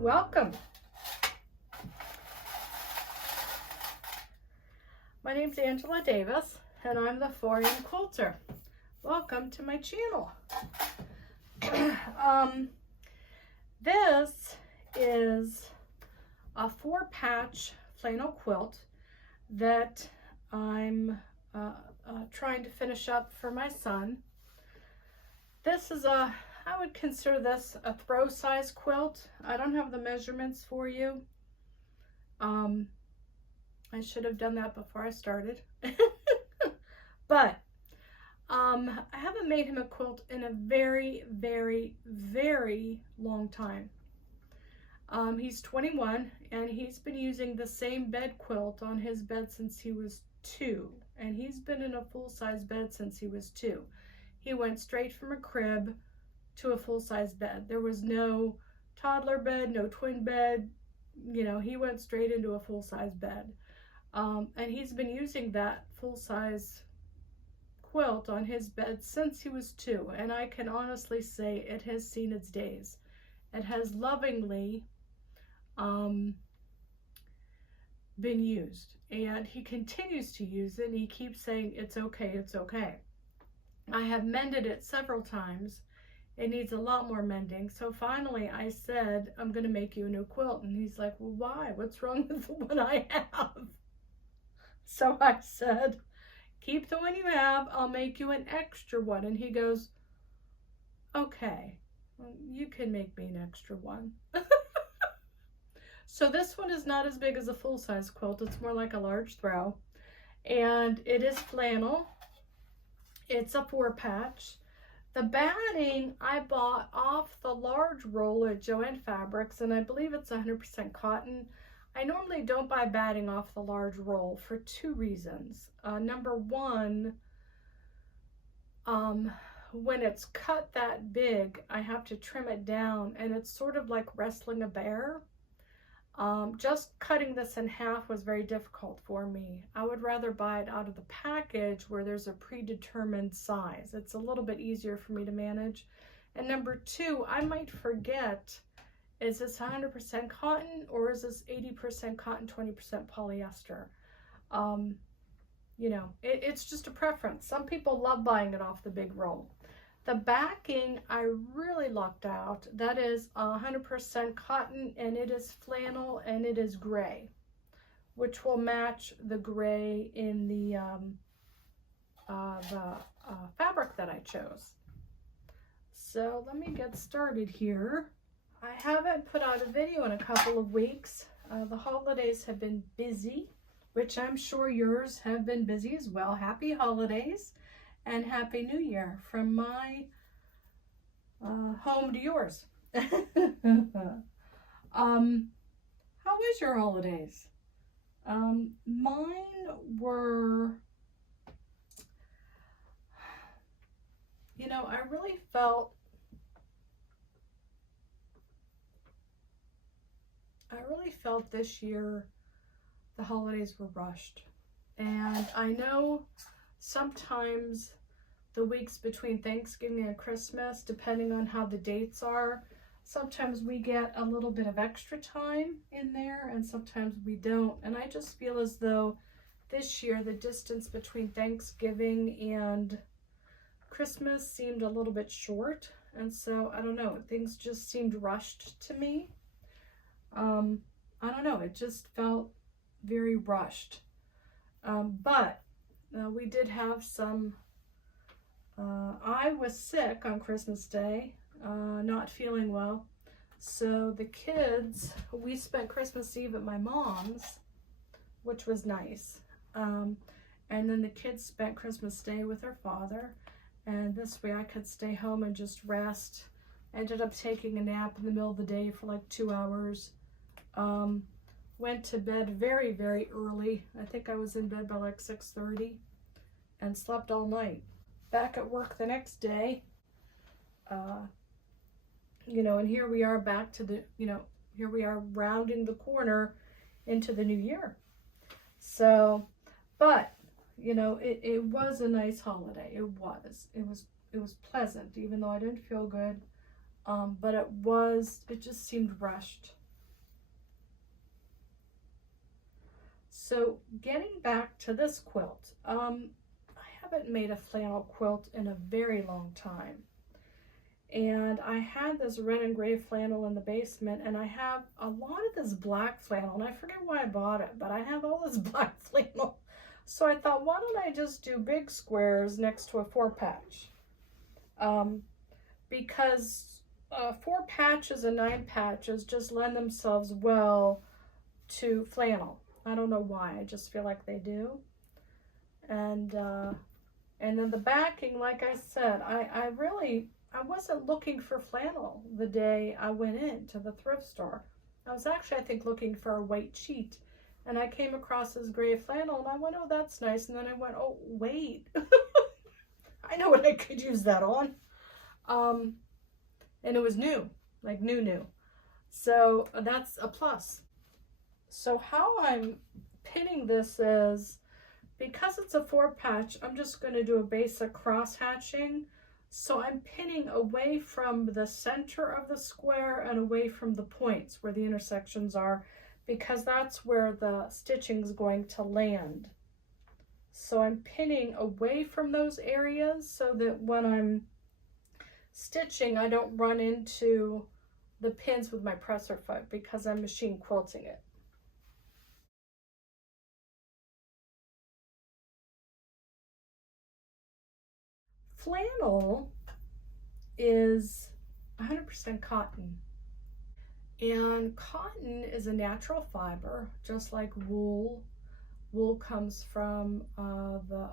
Welcome. My name's Angela Davis and I'm the 4am quilter. Welcome to my channel. This is a 4-patch flannel quilt that I'm trying to finish up for my son. This is I would consider this a throw size quilt. I don't have the measurements for you. I should have done that before I started. But I haven't made him a quilt in a very, very, very long time. He's 21 and he's been using the same bed quilt on his bed since he was 2. And he's been in a full-size bed since he was 2. He went straight from a crib to a full-size bed. There was no toddler bed, no twin bed. You know, he went straight into a full-size bed. And he's been using that full-size quilt on his bed since he was 2. And I can honestly say it has seen its days. It has lovingly been used. And he continues to use it and he keeps saying, it's okay, it's okay. I have mended it several times. It needs a lot more mending. So finally I said, I'm going to make you a new quilt. And he's like, well, why? What's wrong with the one I have? So I said, keep the one you have. I'll make you an extra one. And he goes, okay, well, you can make me an extra one. So this one is not as big as a full-size quilt. It's more like a large throw. And it is flannel. It's a 4-patch. The batting I bought off the large roll at Joann Fabrics, and I believe it's 100% cotton. I normally don't buy batting off the large roll for 2 reasons. Number one, when it's cut that big, I have to trim it down, and it's sort of like wrestling a bear. Just cutting this in half was very difficult for me. I would rather buy it out of the package where there's a predetermined size. It's a little bit easier for me to manage. And number 2, I might forget, is this 100% cotton or is this 80% cotton, 20% polyester? You know, it's just a preference. Some people love buying it off the big roll. The backing, I really lucked out. That is 100% cotton, and it is flannel, and it is gray, which will match the gray in the fabric that I chose. So let me get started here. I haven't put out a video in a couple of weeks. The holidays have been busy, which I'm sure yours have been busy as well. Happy holidays. And Happy New Year from my home to yours. How was your holidays? Mine were, you know, I really felt this year the holidays were rushed. And I know sometimes the weeks between Thanksgiving and Christmas, depending on how the dates are, sometimes we get a little bit of extra time in there and sometimes we don't. And I just feel as though this year the distance between Thanksgiving and Christmas seemed a little bit short. And so, I don't know, things just seemed rushed to me. I don't know, it just felt very rushed. But we did have some, I was sick on Christmas Day, not feeling well. So the kids, we spent Christmas Eve at my mom's, which was nice. And then the kids spent Christmas Day with their father. And this way I could stay home and just rest. Ended up taking a nap in the middle of the day for like 2 hours. Went to bed very, very early. I think I was in bed by like 6:30 and slept all night. Back at work the next day, you know, and here we are back to the, you know, here we are rounding the corner into the new year. So, but, you know, it was a nice holiday. It was pleasant, even though I didn't feel good. But it just seemed rushed. So getting back to this quilt, I haven't made a flannel quilt in a very long time. And I had this red and gray flannel in the basement, and I have a lot of this black flannel, and I forget why I bought it, but I have all this black flannel. So I thought, why don't I just do big squares next to a 4-patch? Because 4 patches and 9 patches just lend themselves well to flannel. I don't know why, I just feel like they do. And then the backing, like I said, I wasn't looking for flannel the day I went into the thrift store. I was actually, I think, looking for a white sheet. And I came across this gray flannel, and I went, oh, that's nice. And then I went, oh, wait. I know what I could use that on. And it was new, like new. So that's a plus. So how I'm pinning this is, because it's a 4-patch, I'm just going to do a basic cross hatching. So I'm pinning away from the center of the square and away from the points where the intersections are, because that's where the stitching is going to land. So I'm pinning away from those areas so that when I'm stitching, I don't run into the pins with my presser foot, because I'm machine quilting it. Flannel is 100% cotton, and cotton is a natural fiber, just like wool. Wool comes from the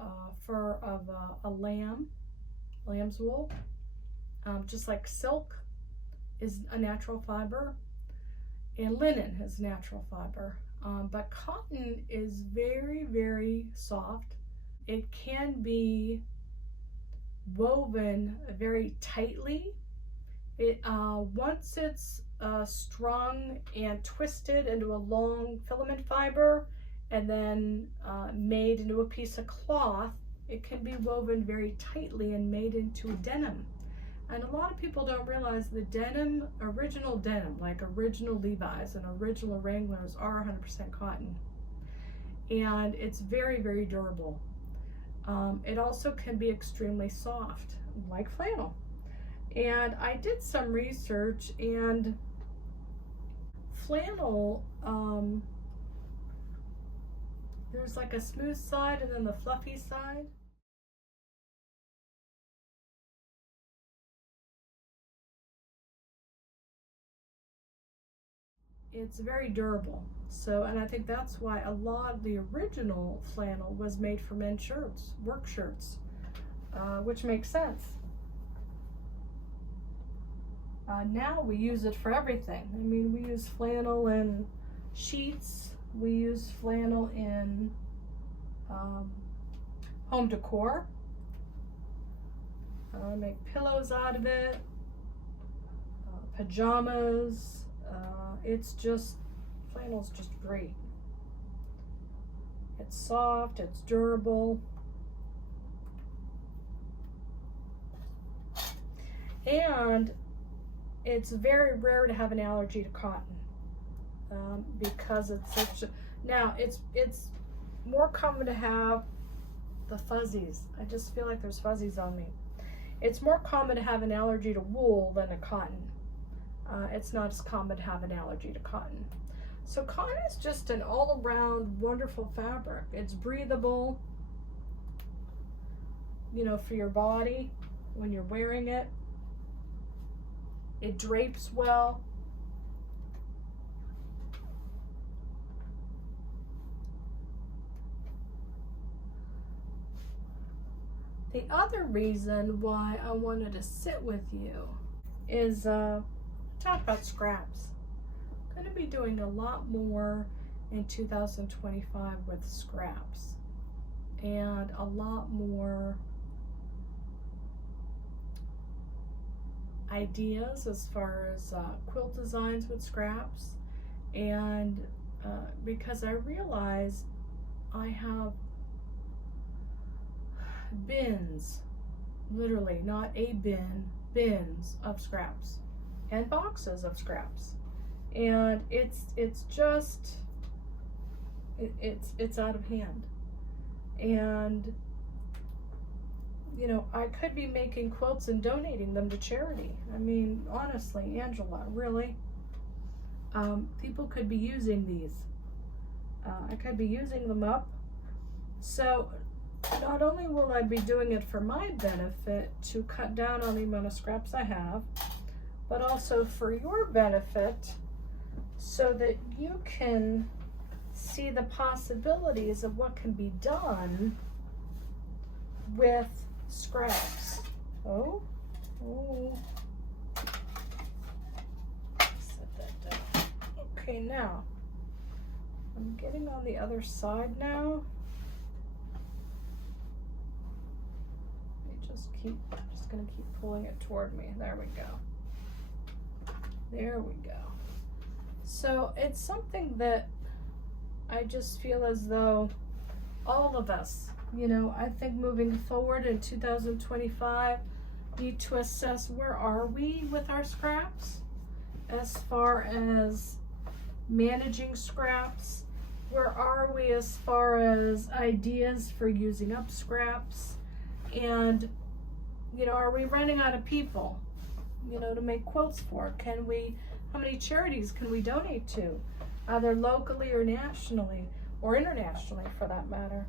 fur of a lamb's wool, just like silk is a natural fiber, and linen is natural fiber. But cotton is very, very soft. It can be woven very tightly. Once it's strung and twisted into a long filament fiber and then made into a piece of cloth, it can be woven very tightly and made into a denim. And a lot of people don't realize the denim, original denim, like original Levi's and original Wranglers, are 100% cotton. And it's very, very durable. It also can be extremely soft, like flannel. And I did some research, and flannel, there's like a smooth side and then the fluffy side. It's very durable. So, and I think that's why a lot of the original flannel was made for men's shirts, work shirts, which makes sense. Now we use it for everything. I mean, we use flannel in sheets. We use flannel in home decor. Make pillows out of it, pajamas. It's just, flannel's just great. It's soft, it's durable. And it's very rare to have an allergy to cotton, because it's such a, now it's more common to have the fuzzies. I just feel like there's fuzzies on me. It's more common to have an allergy to wool than to cotton. It's not as common to have an allergy to cotton. So cotton is just an all-around wonderful fabric. It's breathable, you know, for your body when you're wearing it. It drapes well. The other reason why I wanted to sit with you is talk about scraps. I'm going to be doing a lot more in 2025 with scraps, and a lot more ideas as far as quilt designs with scraps. And because I realize I have bins, literally, not a bin, bins of scraps and boxes of scraps. And it's just it's out of hand. And you know, I could be making quilts and donating them to charity. I mean, honestly, Angela, really, people could be using these. I could be using them up. So not only will I be doing it for my benefit to cut down on the amount of scraps I have, but also for your benefit so that you can see the possibilities of what can be done with scraps. Oh. Set that down. Okay, now I'm getting on the other side now. I'm just gonna keep pulling it toward me. There we go. There we go. So it's something that I just feel as though all of us, you know, I think moving forward in 2025, need to assess where are we with our scraps as far as managing scraps. Where are we as far as ideas for using up scraps? And you know, are we running out of people, you know, to make quilts for? How many charities can we donate to, either locally or nationally, or internationally for that matter?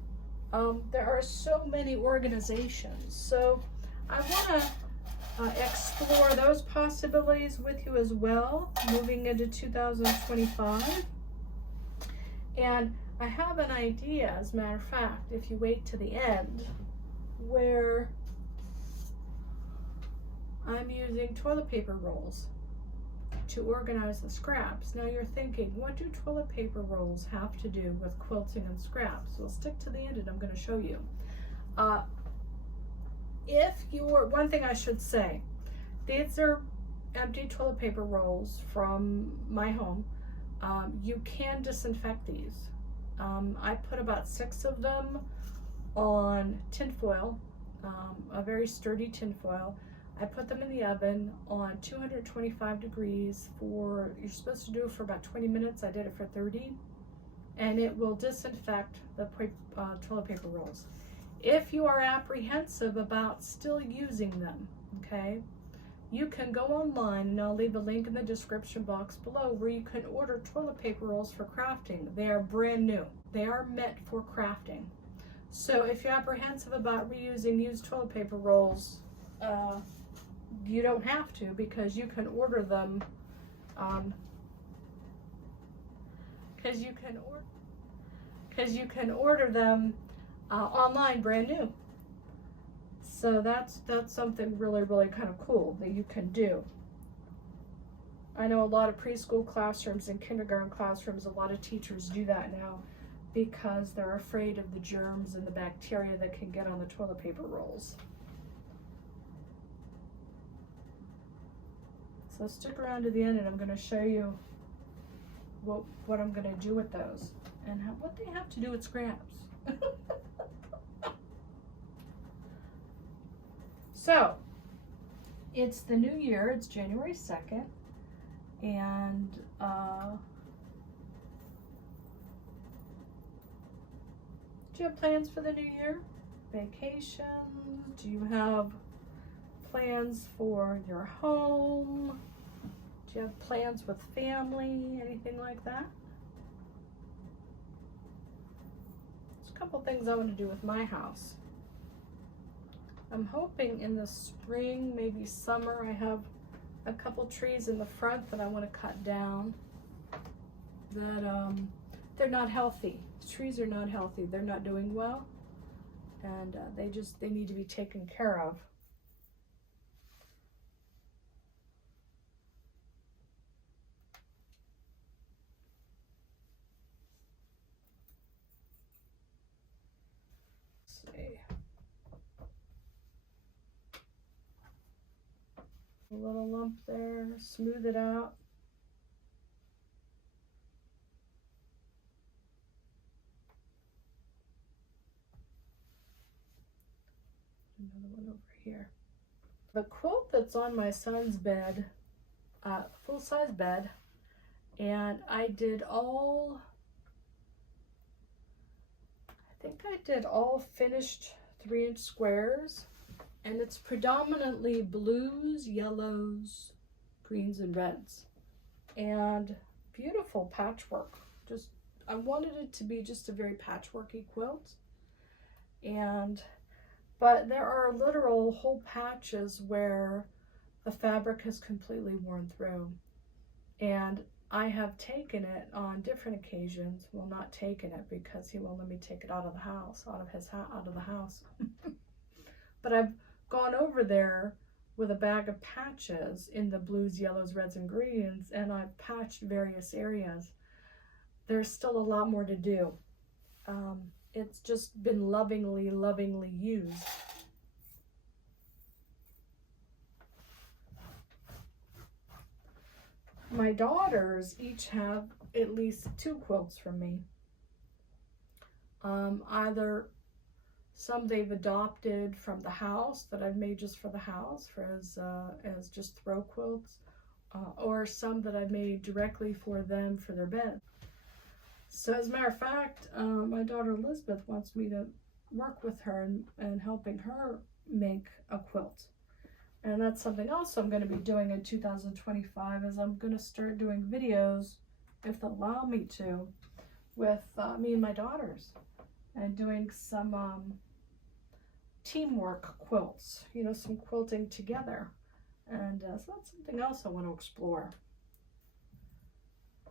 There are so many organizations. So I want to explore those possibilities with you as well, moving into 2025. And I have an idea, as a matter of fact, if you wait to the end, where I'm using toilet paper rolls to organize the scraps. Now you're thinking, what do toilet paper rolls have to do with quilting and scraps? Well, stick to the end and I'm going to show you. One thing I should say, these are empty toilet paper rolls from my home. You can disinfect these. I put about 6 of them on tin foil, a very sturdy tin foil. I put them in the oven on 225 degrees you're supposed to do it for about 20 minutes. I did it for 30, and it will disinfect the toilet paper rolls. If you are apprehensive about still using them, okay, you can go online, and I'll leave a link in the description box below where you can order toilet paper rolls for crafting. They are brand new. They are meant for crafting. So if you're apprehensive about reusing used toilet paper rolls, you don't have to, because you can order them online brand new. So that's something really, really kind of cool that you can do. I know a lot of preschool classrooms and kindergarten classrooms, a lot of teachers do that now because they're afraid of the germs and the bacteria that can get on the toilet paper rolls. So stick around to the end and I'm going to show you what I'm going to do with those and what they have to do with scraps. So it's the new year, it's January 2nd, and do you have plans for the new year? Vacations? Do you have plans for your home? Do you have plans with family? Anything like that? There's a couple things I want to do with my house. I'm hoping in the spring, maybe summer, I have a couple trees in the front that I want to cut down that they're not healthy. The trees are not healthy. They're not doing well, and they need to be taken care of. A little lump there, smooth it out. Another one over here. The quilt that's on my son's bed, full-size bed, and I did all think I did all finished 3-inch squares, and it's predominantly blues, yellows, greens, and reds, and beautiful patchwork. Just, I wanted it to be just a very patchworky quilt, but there are literal whole patches where the fabric has completely worn through, and I have taken it on different occasions. Well, not taken it because he won't let me take it out of the house, out of the house. But I've gone over there with a bag of patches in the blues, yellows, reds, and greens, and I've patched various areas. There's still a lot more to do. It's just been lovingly used. My daughters each have at least 2 quilts from me. Either some they've adopted from the house that I've made just for the house, as just throw quilts, or some that I've made directly for them for their bed. So as a matter of fact, my daughter Elizabeth wants me to work with her and helping her make a quilt. And that's something else I'm going to be doing in 2025, is I'm going to start doing videos, if they'll allow me to, with me and my daughters, and doing some teamwork quilts, you know, some quilting together. And so that's something else I want to explore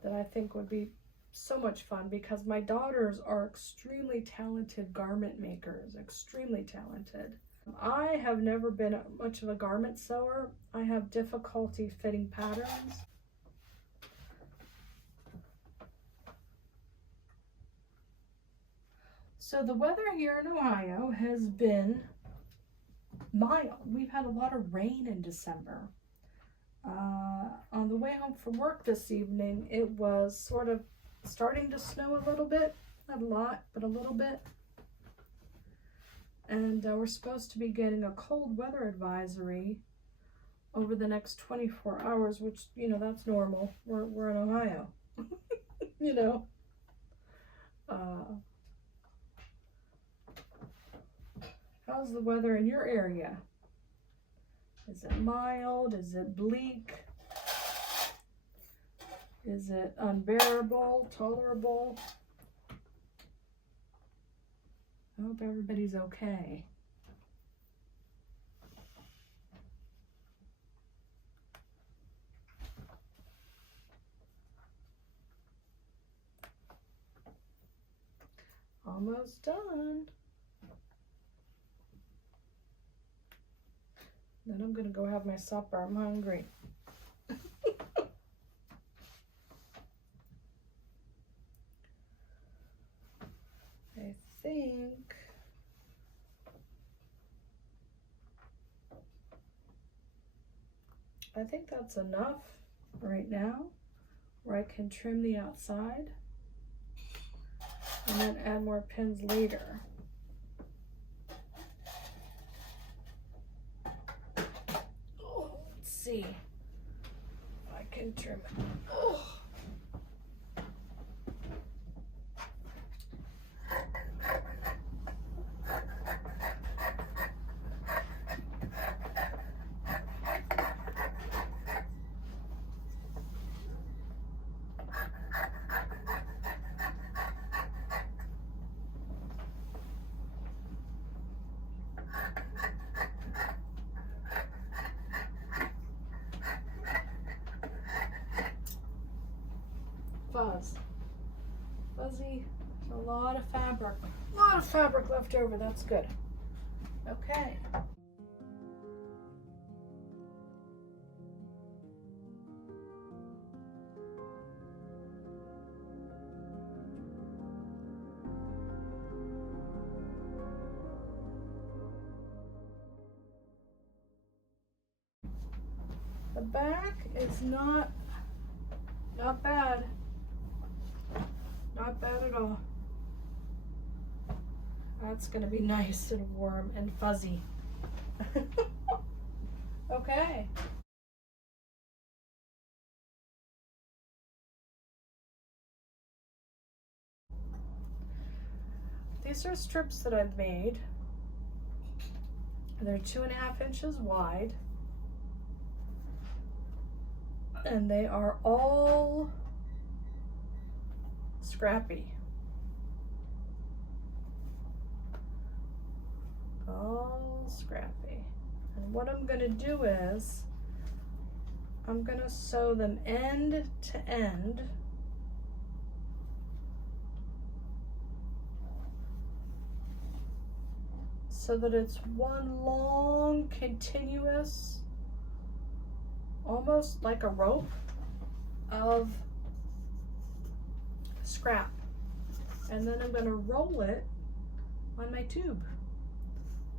that I think would be so much fun, because my daughters are extremely talented garment makers, extremely talented. I have never been much of a garment sewer. I have difficulty fitting patterns. So the weather here in Ohio has been mild. We've had a lot of rain in December. On the way home from work this evening, it was sort of starting to snow a little bit. Not a lot, but a little bit. And we're supposed to be getting a cold weather advisory over the next 24 hours, which, you know, that's normal. We're in Ohio, you know. How's the weather in your area? Is it mild? Is it bleak? Is it unbearable, tolerable? I hope everybody's okay. Almost done. Then I'm gonna go have my supper. I'm hungry. I think that's enough right now, where I can trim the outside and then add more pins later. Oh, let's see if I can trim it. Oh. Fuzzy, a lot of fabric left over. That's good. Okay. The back is not bad. Not bad at all. That's gonna be nice and warm and fuzzy. Okay. These are strips that I've made. They're 2.5 inches wide. And they are all scrappy. All scrappy. And what I'm going to do is I'm going to sew them end to end. So that it's one long, continuous, almost like a rope of scrap. And then I'm going to roll it on my tube,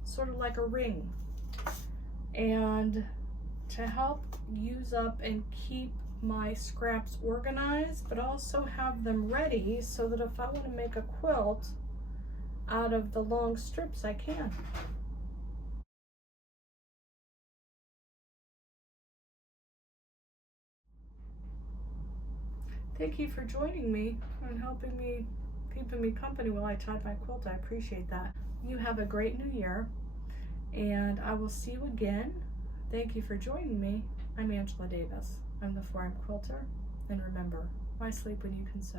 sort of like a ring. And to help use up and keep my scraps organized, but also have them ready so that if I want to make a quilt out of the long strips, I can. Thank you for joining me and helping me, keeping me company while I tied my quilt. I appreciate that. You have a great new year, and I will see you again. Thank you for joining me. I'm Angela Davis. I'm the 4M Quilter, and remember, why sleep when you can sew?